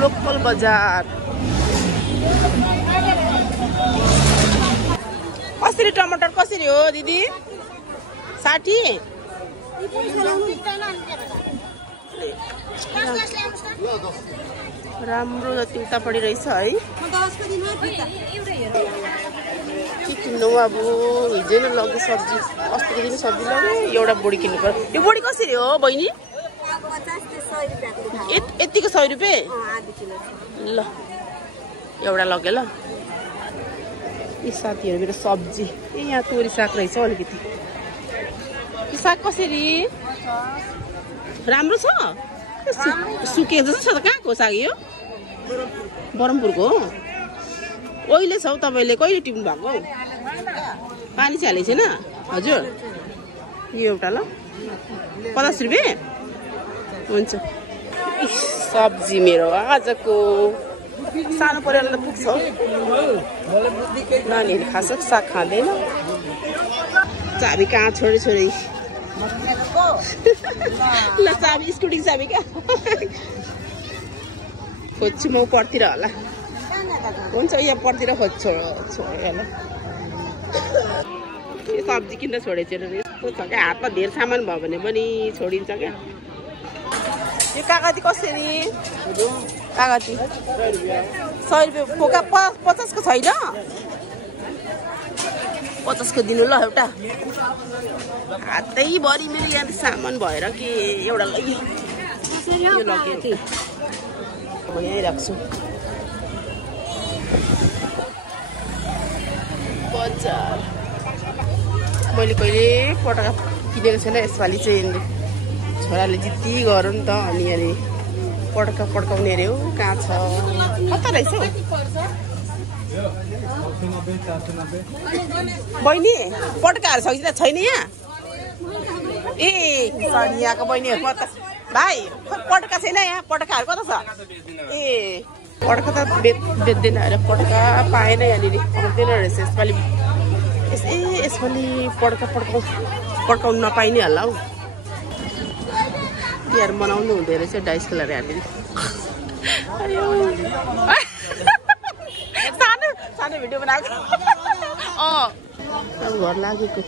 Local बजार। कसरी टमाटर कसरी हो दिदी? 60? राम्रो जति उतापट्टि रहेछ है। के किन्नु अब? हिजो नै लग्यो सब्जी, अस्तिको दिन सब्जी लग्यो। एउटा बोडी किन्नु पर्यो। यो बोडी कसरी हो बहिनी? 50 यतिको 100 रुपियाँ? ल एउटा लग्यो ल। यी साथीहरू मेरो सब्जी यहाँ तोरी साग रहेछ अलिकति। यो साग कसरी? राम्रो छ? सुके जस्तो छ त। कहाँको साग यो? बरमपुरको हो। ओइले छ हौ। तपाईँले कहिले टिप्नु भएको हौ? पानी चाहिँ हालेको छैन हजुर? यो एउटा ल 50 रुपियाँ हुन्छ। सब्जी मेरो आजको सानो परिवारलाई त पुग्छ। नानीहरू खास साग खाँदैन। चाबी कहाँ छोडे छोडे ल चाबी स्कुटी चाबी क्या खोज्छु म पर्तिर होला। हुन्छ यहाँ पर्तिर खोज्छु छोड्यो ल। यो सब्जी किन्दा छोडेछ यस्तो छ क्या। हातमा धेर सामान भयो भने पनि छोडिन्छ क्या। यो कागती कसरी? कागती 100 रुपियाँ पोका। 50 को छैन? 50 को दिनु ल एउटा। हातैभरि मेरो यहाँ सामान भएर कि एउटा लग्यो। यो लग्यो म यहीँ राख्छु। बजार मैले कहिले पटका किनेको छैन। यसपालि चाहिँ छोराले जिद्दी गरौँ नि त। अनि अनि पटका पड्काउने अरे हो। कहाँ छ? कता रहेछ हौ बहिनी? पटकाहरू छ कि छैन यहाँ? ए सरी यहाँको बहिनीहरू कता? भाइ पटका छैन यहाँ? पटकाहरू कता छ? ए पटका त बेच्दैन अरे। पटका पाएन यहाँनिर। आउँदैन रहेछ यसपालि। यसपालि पड्काउनु नपाइने होला हौ। तिहार मनाउनु हुँदो रहेछ। डाइस खेलाएर यहाँनिर। सानो सानो भिडियो बनाएको। घर लागेको